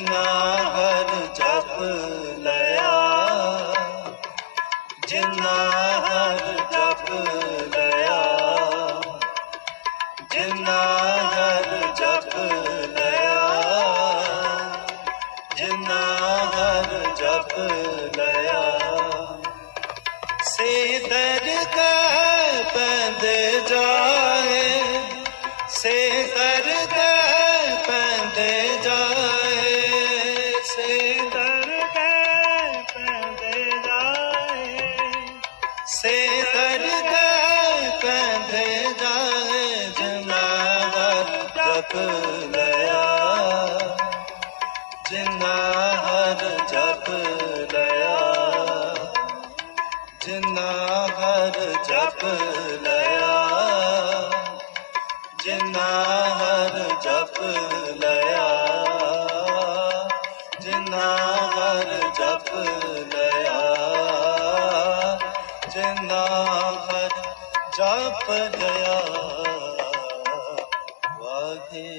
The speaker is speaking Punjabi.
ਨਾ ਹਰ ਜਪ ਲਿਆ। ਜਿਨਾ ਹਰ ਜਪ ਲਿਆ। ਜਿਨਾ ਹਰ ਜਪ ਲਿਆ। ਜਿਨਾ ਹਰ ਜਪ ਲਿਆ। ਸੇ ਦਰਗਾਹ ਬੰਦੇ ਜਾਏ। ਸੇ ਦਰਗਾਹ ਸੇ ਦਰਗਾਹ ਬੰਦੇ ਜਾਏ ਜਿਨਾ ਹਰ ਜਪ ਲਿਆ ਜਿਨਾ ਹਰ ਜਪ ਲਿਆ ਜਿਨਾ ਹਰ ਜਪ ਲਿਆ ਜਿਨਾ ਹਰ ਜਪ ਲਿਆ ਜਿਨਾ ਹਰ ਜਪ ਲਿਆ ਜਿਨਾ ਹਰ ਜਪ ਲਿਆ ਵਾਹੇ